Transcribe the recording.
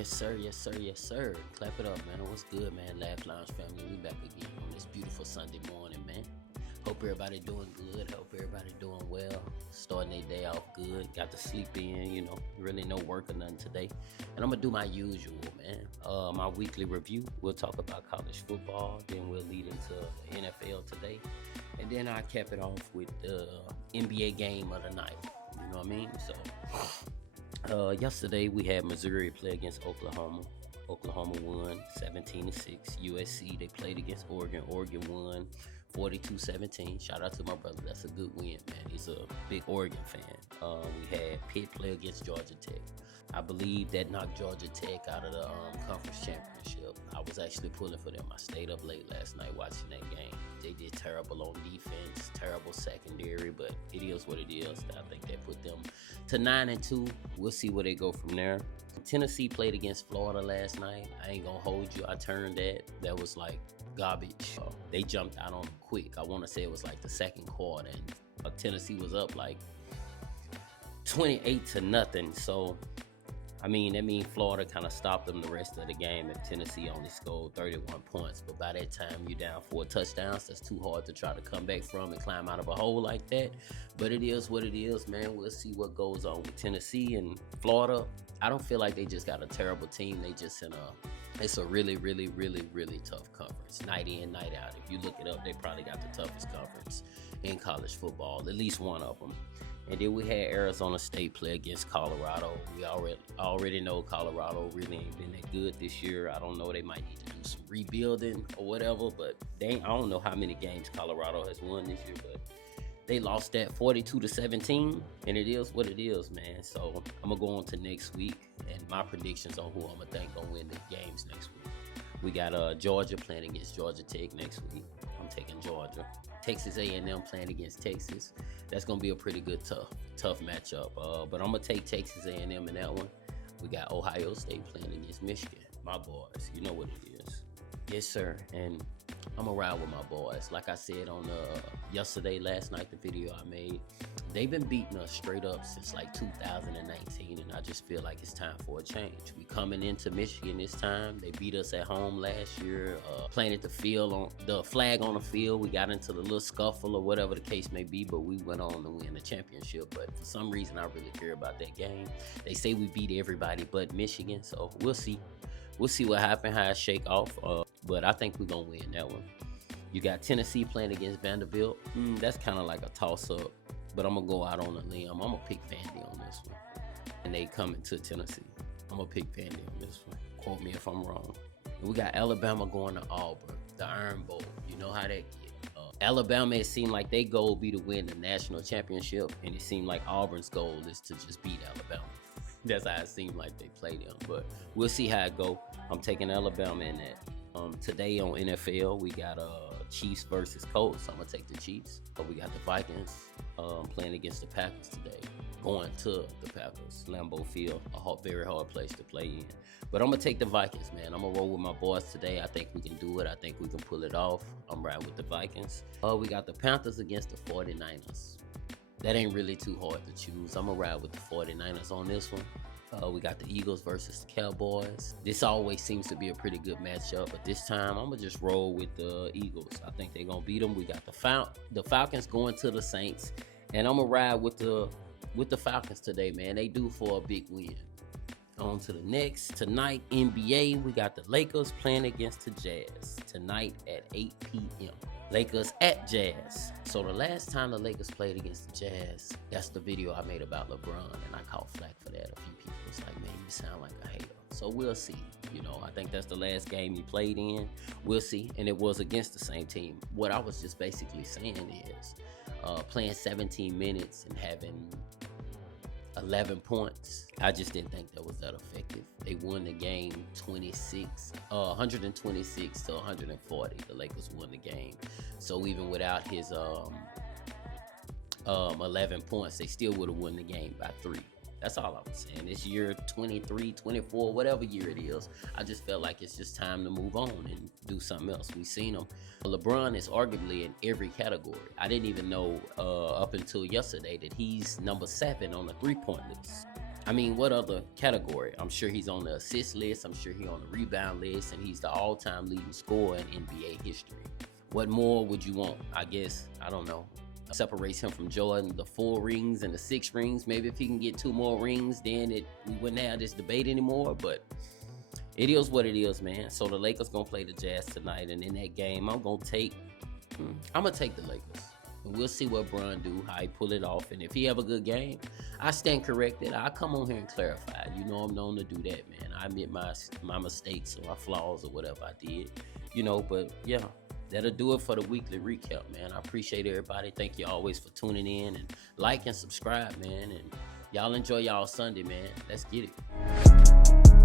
Yes, sir. Yes, sir. Yes, sir. Clap it up, man. What's good, man? Laugh Lounge family. We back again on this beautiful Sunday morning, man. Hope everybody doing good. Hope everybody doing well. Starting their day off good. Got to sleep in, really no work or nothing today. And I'm going to do my usual, man. My weekly review. We'll talk about college football. Then we'll lead into the NFL today. And then I cap it off with the NBA game of the night. You know what I mean? So, yesterday we had Missouri play against Oklahoma. Oklahoma won 17-6. USC, they played against Oregon. Oregon won 42-17. Shout out to my brother. That's a good win, man. He's a big Oregon fan. We had Pitt play against Georgia Tech. I believe that knocked Georgia Tech out of the conference championship. I was actually pulling for them. I stayed up late last night watching that game. They did terrible on defense, terrible secondary, but it is what it is. I think that put them to 9-2. We'll see where they go from there. Tennessee played against Florida last night. I ain't gonna hold you. I turned that. That was like garbage. They jumped out on them quick. I want to say it was like the second quarter, and Tennessee was up like 28-0. So that means Florida kind of stopped them the rest of the game, and Tennessee only scored 31 points. But by that time, you're down 4 touchdowns. That's too hard to try to come back from and climb out of a hole like that. But it is what it is, man. We'll see what goes on with Tennessee and Florida. I don't feel like they just got a terrible team. They just it's a really, really, really, really tough conference. Night in, night out. If you look it up, they probably got the toughest conference in college football, at least one of them. And then we had Arizona State play against Colorado. We already know Colorado really ain't been that good this year. I don't know, they might need to do some rebuilding or whatever, but I don't know how many games Colorado has won this year, but they lost that 42-17, and it is what it is, man. So I'm gonna go on to next week and my predictions on who I'm gonna think gonna win the games next week. We got Georgia playing against Georgia Tech next week. I'm taking Georgia. Texas A&M playing against Texas. That's gonna be a pretty good tough matchup. But I'm gonna take Texas A&M in that one. We got Ohio State playing against Michigan. My boys, you know what it is. Yes, sir. And I'm gonna ride with my boys. Like I said on last night, the video I made, they've been beating us straight up since like 2019, and I just feel like it's time for a change. We coming into Michigan this time. They beat us at home last year, planted the flag on the field. We got into the little scuffle or whatever the case may be, but we went on to win the championship. But for some reason, I really care about that game. They say we beat everybody but Michigan, so we'll see. We'll see what happens, how it shake off. But I think we're going to win that one. You got Tennessee playing against Vanderbilt. That's kind of like a toss-up. But I'm going to go out on a limb. I'm going to pick Vandy on this one. And they coming to Tennessee. I'm going to pick Vandy on this one. Quote me if I'm wrong. And we got Alabama going to Auburn. The Iron Bowl. You know how that get. Alabama, it seemed like their goal would be to win the national championship. And it seemed like Auburn's goal is to just beat Alabama. That's how it seemed like they played them. But we'll see how it go. I'm taking Alabama in that. Today on NFL, we got Chiefs versus Colts. I'm going to take the Chiefs. But we got the Vikings playing against the Packers today. Going to the Packers. Lambeau Field, very hard place to play in. But I'm going to take the Vikings, man. I'm going to roll with my boys today. I think we can do it. I think we can pull it off. I'm riding with the Vikings. We got the Panthers against the 49ers. That ain't really too hard to choose. I'm going to ride with the 49ers on this one. We got the Eagles versus the Cowboys. This always seems to be a pretty good matchup, but this time I'm going to just roll with the Eagles. I think they're going to beat them. We got the Falcons going to the Saints, and I'm going to ride with the Falcons today, man. They due for a big win. On to the next. Tonight, NBA, we got the Lakers playing against the Jazz. Tonight at 8 p.m. Lakers at Jazz. So the last time the Lakers played against the Jazz, that's the video I made about LeBron, and I caught flack for that. A few people was like, man, you sound like a hater. So we'll see. I think that's the last game he played in. We'll see. And it was against the same team. What I was just basically saying is playing 17 minutes and having 11 points. I just didn't think that was that effective. They won the game 126 to 140. The Lakers won the game. So even without his 11 points, they still would have won the game by 3. That's all I was saying. This year 23, 24, whatever year it is, I just felt like it's just time to move on and do something else. We've seen him. LeBron is arguably in every category. I didn't even know up until yesterday that he's number 7 on the 3-point list. I mean, what other category? I'm sure he's on the assist list. I'm sure he's on the rebound list, and he's the all-time leading scorer in NBA history. What more would you want? I guess, I don't know. Separates him from Jordan, the 4 rings and the 6 rings. Maybe if he can get 2 more rings, then we wouldn't have this debate anymore. But it is what it is, man. So the Lakers gonna play the Jazz tonight, and in that game, I'm gonna take the Lakers. And we'll see what Bron do, how he pull it off. And if he have a good game, I stand corrected. I'll come on here and clarify. You know I'm known to do that, man. I admit my mistakes or my flaws or whatever I did. But yeah, that'll do it for the weekly recap, man. I appreciate everybody. Thank you always for tuning in, and like and subscribe, man. And y'all enjoy y'all Sunday, man. Let's get it.